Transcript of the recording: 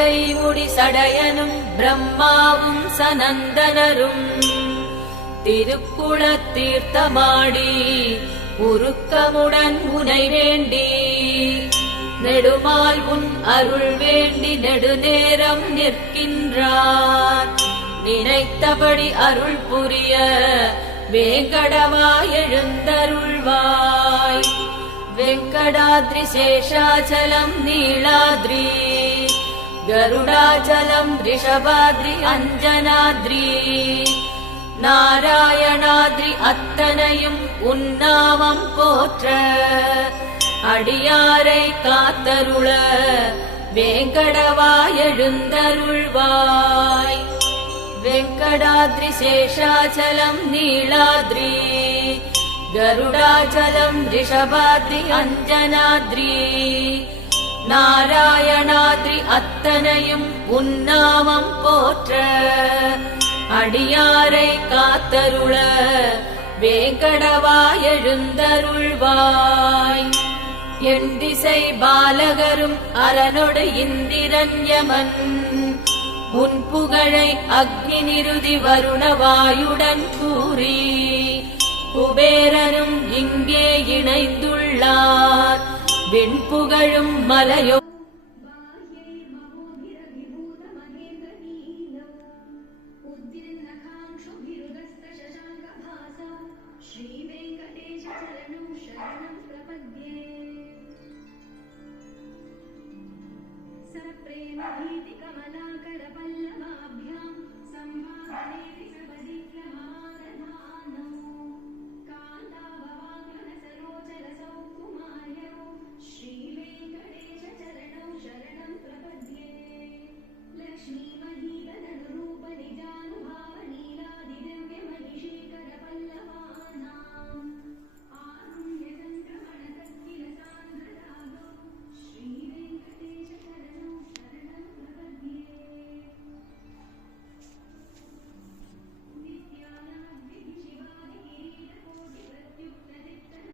கைமுடி சடையனும் பிரம்மாவும் சனந்தனரும் திருக்குளத் தீர்த்தமாடி உருக்கமுடன் உனை வேண்டி நெடுமால் உன் அருள் வேண்டி நெடுநேரம் நிற்கின்றார். நினைத்தபடி அருள் புரிய வேங்கடவாய் எழுந்தருள்வாய். வெங்கடாத்ரி சேஷாச்சலம் நீளாத்ரி கருடாச்சலம் ரிஷபாத்ரி அஞ்சனாத்ரி நாராயணாத்ரி அத்தனையும் உன்னாமம் போற்ற அடியாரை காத்தருள வேங்கடவாய் எழுந்தருள்வாய். வெங்கடாத்ரி சேஷாச்சலம் நீளாத்ரி கருடாச்சலம் ரிஷபாத்ரி அஞ்சனாத்ரி நாராயணாத்ரி அத்தனையும் உன்னாமம் போற்ற அடியாரை காத்தருள வேங்கடவாய் எழுந்தருள்வாய். என் திசை பாலகரும் அரனொடு இந்திரன் யமன் உன் புகழை அக்னி நிருதி வருணவாயுடன் கூறி குபேரனும் இங்கே இணைந்துள்ளார். விண்புகழும் மலையோ प्रेम कमलाकर पल्लवाभ्यां संवाहने सपदि